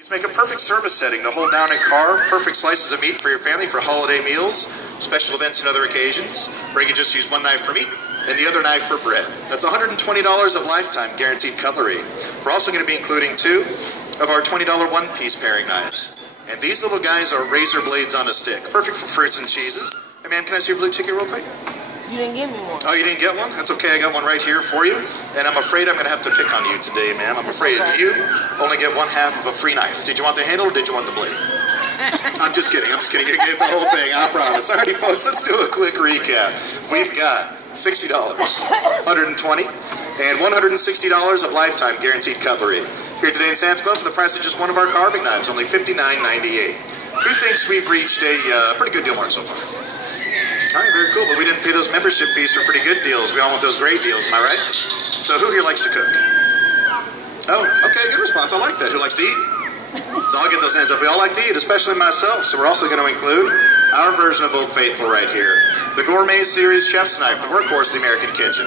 These make a perfect service setting to hold down and carve perfect slices of meat for your family for holiday meals, special events, and other occasions. Or you can just use one knife for meat and the other knife for bread. That's $120 of lifetime guaranteed cutlery. We're also going to be including 2 of our $20 one-piece paring knives. And these little guys are razor blades on a stick, perfect for fruits and cheeses. Hey man, can I see your blue ticket real quick? You didn't give me one. Oh, you didn't get one? That's okay, I got one right here for you. And I'm afraid I'm going to have to pick on you today, ma'am. I'm afraid you only get 1/2 of a free knife. Did you want the handle or did you want the blade? I'm just kidding. You're going to get the whole thing, I promise. Alrighty, folks, let's do a quick recap. We've got $60, $120, and $160 of lifetime guaranteed cutlery. Here today in Sam's Club for the price of just one of our carving knives, only $59.98. Who thinks we've reached a pretty good deal mark so far? All right, very cool, but we didn't pay those membership fees for pretty good deals. We all want those great deals, am I right? So who here likes to cook? Oh, okay, good response. I like that. Who likes to eat? So I'll get those hands up. We all like to eat, especially myself. So we're also going to include our version of Old Faithful right here. The Gourmet Series Chef's Knife, the workhorse of the American kitchen.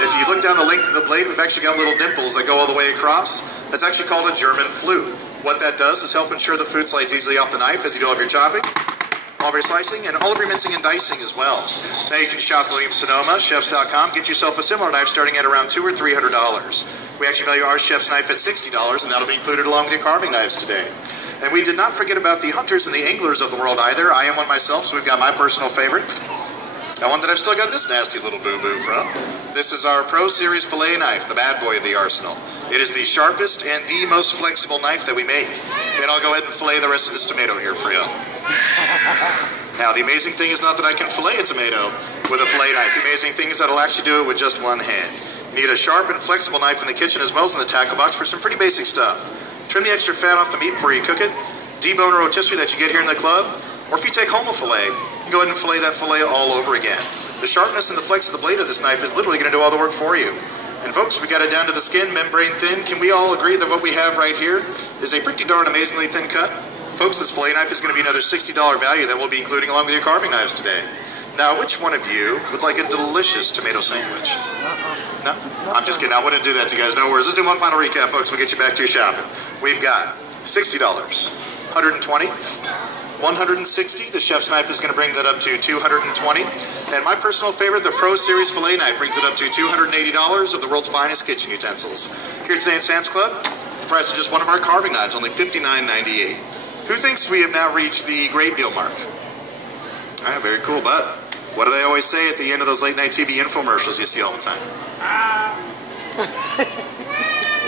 If you look down the length of the blade, we've actually got little dimples that go all the way across. That's actually called a German flute. What that does is help ensure the food slides easily off the knife as you do all of your chopping, all of your slicing, and all of your mincing and dicing as well. Now you can shop Williams-Sonoma, chefs.com, get yourself a similar knife starting at around $200 or $300. We actually value our chef's knife at $60, and that'll be included along with your carving knives today. And we did not forget about the hunters and the anglers of the world either. I am one myself, so we've got my personal favorite. The one that I've still got this nasty little boo-boo from. This is our Pro Series Filet Knife, the bad boy of the arsenal. It is the sharpest and the most flexible knife that we make. And I'll go ahead and fillet the rest of this tomato here for you. Now, the amazing thing is not that I can fillet a tomato with a fillet knife. The amazing thing is that I'll actually do it with just one hand. You need a sharp and flexible knife in the kitchen as well as in the tackle box for some pretty basic stuff. Trim the extra fat off the meat before you cook it. Debone a rotisserie that you get here in the club. Or if you take home a fillet, you can go ahead and fillet that fillet all over again. The sharpness and the flex of the blade of this knife is literally going to do all the work for you. And folks, we got it down to the skin, membrane thin. Can we all agree that what we have right here is a pretty darn amazingly thin cut? Folks, this fillet knife is going to be another $60 value that we'll be including along with your carving knives today. Now, which one of you would like a delicious tomato sandwich? No? I'm just kidding. I wouldn't do that to you guys. No worries. Let's do one final recap, folks. We'll get you back to your shopping. We've got $60, $120, $160. The chef's knife is going to bring that up to $220. And my personal favorite, the Pro Series Filet Knife, brings it up to $280 of the world's finest kitchen utensils. Here today in Sam's Club, the price of just one of our carving knives, only $59.98. Who thinks we have now reached the great deal mark? All right, very cool, but what do they always say at the end of those late night TV infomercials you see all the time?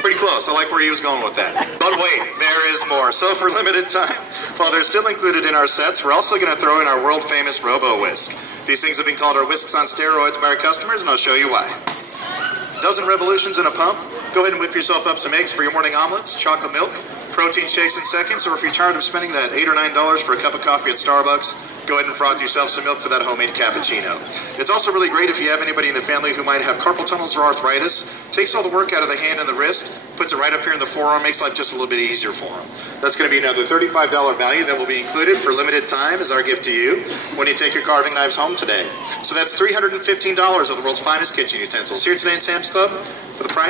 Pretty close. I like where he was going with that. But wait, there is more. So for limited time, while they're still included in our sets, we're also going to throw in our world-famous Robo-Whisk. These things have been called our whisks on steroids by our customers, and I'll show you why. Dozen revolutions in a pump. Go ahead and whip yourself up some eggs for your morning omelets, chocolate milk, protein shakes in seconds, or if you're tired of spending that $8 or $9 for a cup of coffee at Starbucks, go ahead and froth yourself some milk for that homemade cappuccino. It's also really great if you have anybody in the family who might have carpal tunnels or arthritis. Takes all the work out of the hand and the wrist, puts it right up here in the forearm, makes life just a little bit easier for them. That's going to be another $35 value that will be included for limited time as our gift to you when you take your carving knives home today. So that's $315 of the world's finest kitchen utensils. Here today in Sam's Club for the price